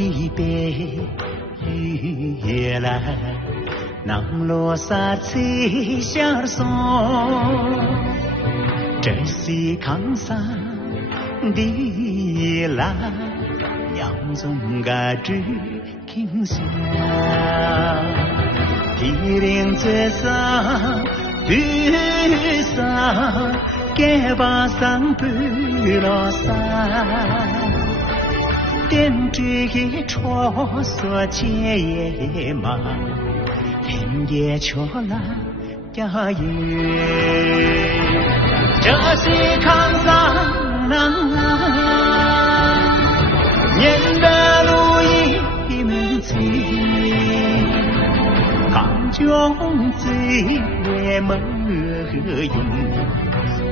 一杯雨来，能落沙吹下松，这是康桑的来，杨宗个知听下，地灵之上，地上，给把桑不落沙。点缀戳所结嘛，天也错了呀月，这是康桑啊，年的路一门子，康中最为梦影，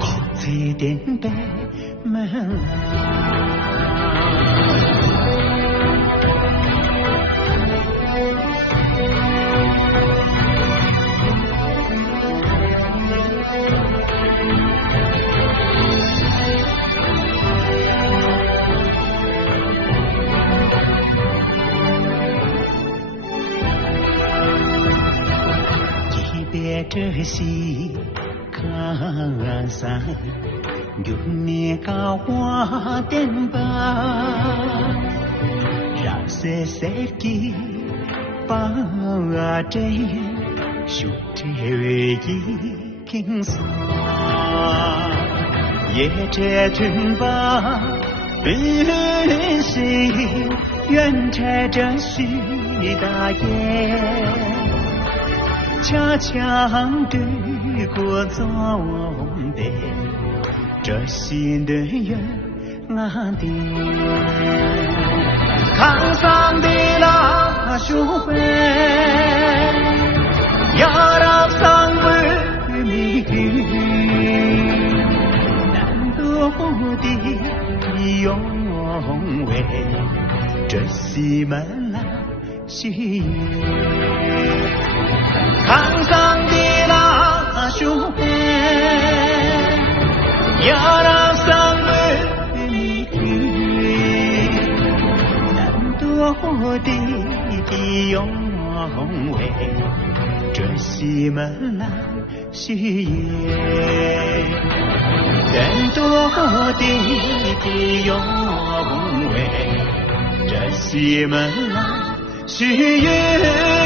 可最点的门。这西康桑，有你高花点吧，让谁谁给把这修这一听说，也这群吧，人谁愿拆这许大雁。恰恰对过总的，这心的人俺的，康桑的那书本，要让桑不迷难度的永为，这西门来许愿。康桑的那书本，要让桑不迷难多的永为，这西门来许愿，难多的永为，这西门来许愿。